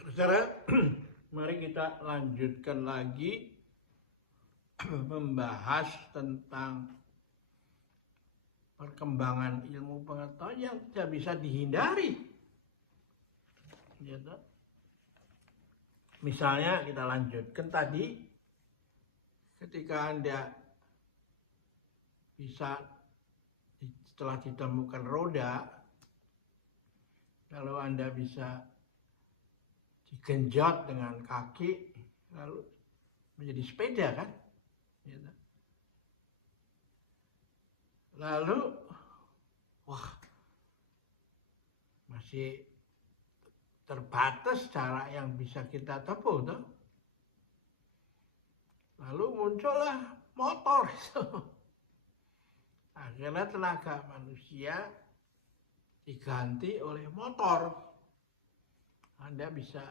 Saudara, mari kita lanjutkan lagi membahas tentang perkembangan ilmu pengetahuan yang tidak bisa dihindari. Misalnya kita lanjutkan tadi, ketika Anda bisa setelah ditemukan roda, kalau Anda bisa digenjot dengan kaki, lalu menjadi sepeda kan? Lalu, masih terbatas cara yang bisa kita tempuh, toh. Lalu muncullah motor. Akhirnya tenaga manusia diganti oleh motor. Anda bisa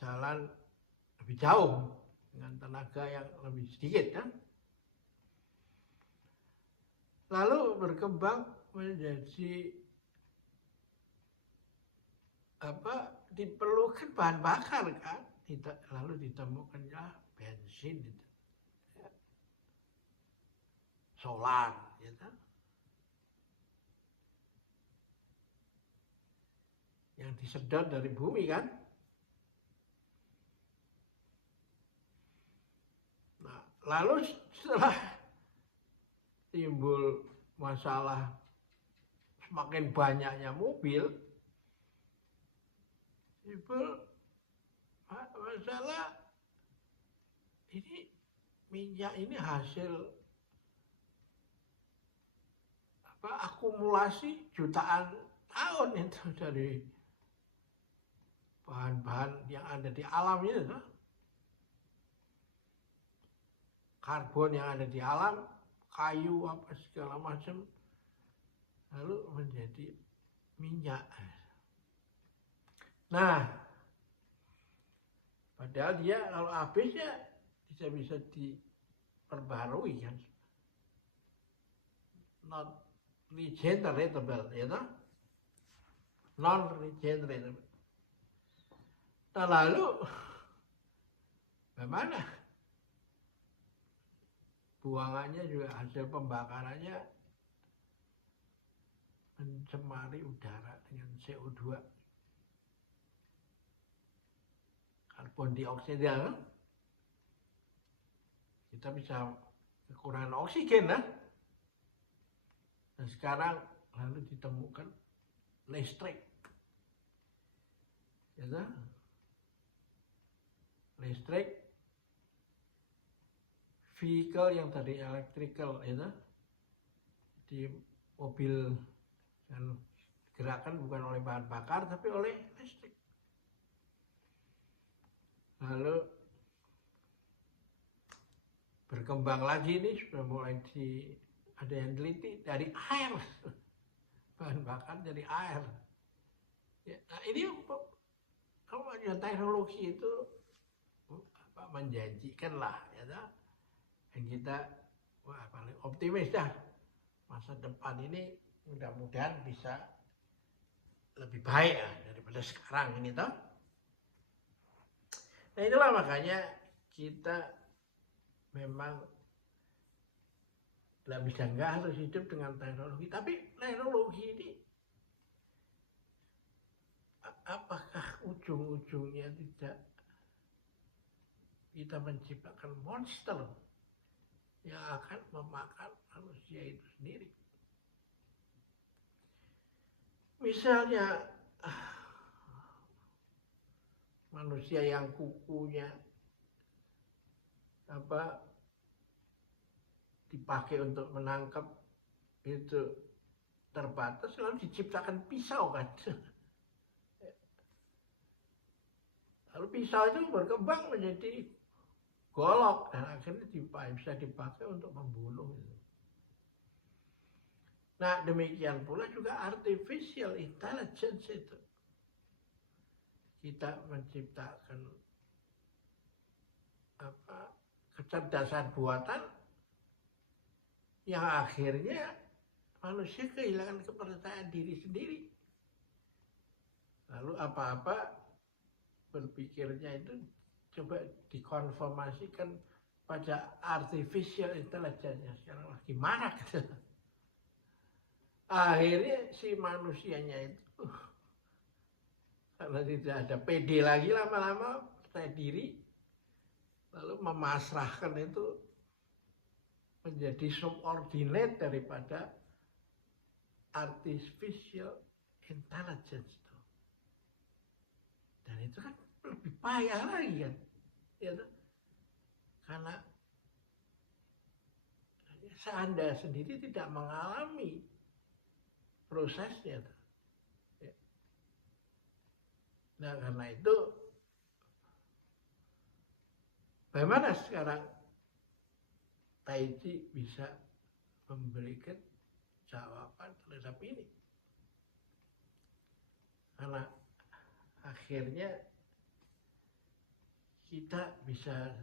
jalan lebih jauh dengan tenaga yang lebih sedikit, kan? Lalu berkembang menjadi diperlukan bahan bakar, kan? Lalu ditemukannya bensin, solar, gitu. Yang disedot dari bumi, kan? Nah, lalu setelah timbul masalah semakin banyaknya mobil, timbul masalah ini minyak ini hasil akumulasi jutaan tahun itu dari bahan-bahan yang ada di alam itu, kan? Karbon yang ada di alam, kayu apa segala macam, lalu menjadi minyak. Nah, padahal dia kalau habisnya bisa diperbarui, kan? Not regeneratable, ya toh? Non regeneratable. Nah, lalu bagaimana? Buangannya juga, hasil pembakarannya mencemari udara dengan CO2, karbon dioksida, kan? Kita bisa kekurangan oksigen, kan? Dan sekarang lalu ditemukan listrik, ya, listrik, vehicle yang tadi electrical, ya, di mobil dan gerakan bukan oleh bahan bakar tapi oleh listrik. Lalu berkembang lagi ini, sudah mulai ada yang teliti dari air, bahan bakar dari air. Ya, nah ini kemajuan teknologi itu menjanjikan lah, ya, dan kita paling optimis dah masa depan ini mudah-mudahan bisa lebih baik ya daripada sekarang ini, toh. Nah, itulah makanya kita memang tidak bisa harus hidup dengan teknologi. Tapi teknologi ini apakah ujung-ujungnya tidak kita menciptakan monster yang akan memakan manusia itu sendiri? Misalnya manusia yang kukunya dipakai untuk menangkap itu terbatas, lalu diciptakan pisau, kan? Lalu pisau itu berkembang menjadi golok dan akhirnya bisa dipakai untuk membunuh. Nah, demikian pula juga artificial intelligence itu. Kita menciptakan kecerdasan buatan yang akhirnya manusia kehilangan kepercayaan diri sendiri. Lalu apa-apa berpikirnya itu coba dikonformasikan pada artificial intelligence yang sekarang lagi marak. Akhirnya si manusianya itu karena tidak ada PD lagi, lama-lama percaya diri, lalu memasrahkan itu menjadi subordinate daripada artificial intelligence itu. Dan itu kan lebih payah lagi kan, ya, karena Anda sendiri tidak mengalami prosesnya. Nah, karena itu bagaimana sekarang Taiji bisa memberikan jawaban terhadap ini? Karena akhirnya kita bisa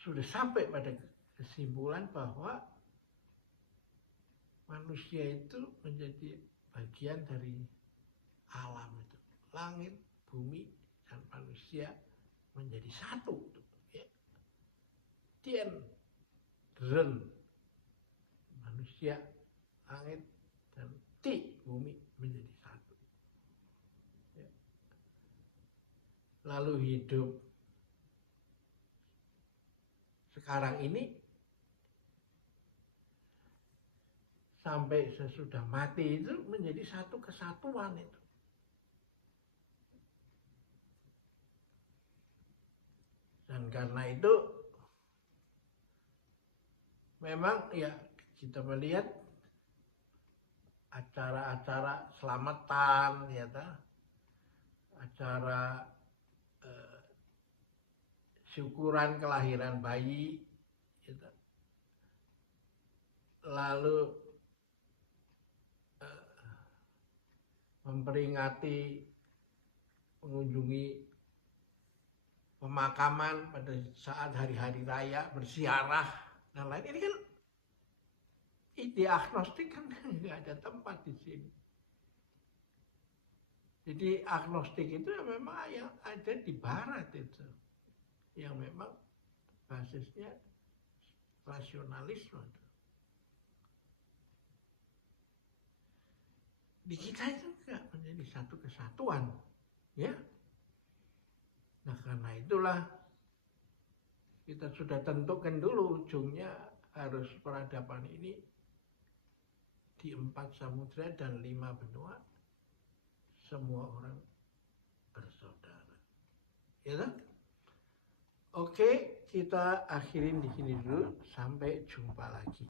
sudah sampai pada kesimpulan bahwa manusia itu menjadi bagian dari alam itu. Langit, bumi, dan manusia menjadi satu. Ya. Tien, Ren, manusia, langit, dan Ti, bumi menjadi satu. Ya. Lalu hidup sekarang ini sampai sesudah mati itu menjadi satu kesatuan itu. Dan karena itu memang ya kita melihat acara-acara selamatan, ya, acara syukuran kelahiran bayi, ya, lalu memperingati mengunjungi pemakaman pada saat hari-hari raya, bersiarah dan lain. Ini kan ide agnostik kan nggak ada tempat di sini. Jadi agnostik itu memang yang ada di barat itu, yang memang basisnya rasionalisme. Di kita itu nggak menjadi satu kesatuan, ya. Nah, karena itulah kita sudah tentukan dulu ujungnya harus peradaban ini di 4 samudra dan 5 benua, semua orang bersaudara. Ya kan? Oke, kita akhirin di sini dulu. Sampai jumpa lagi.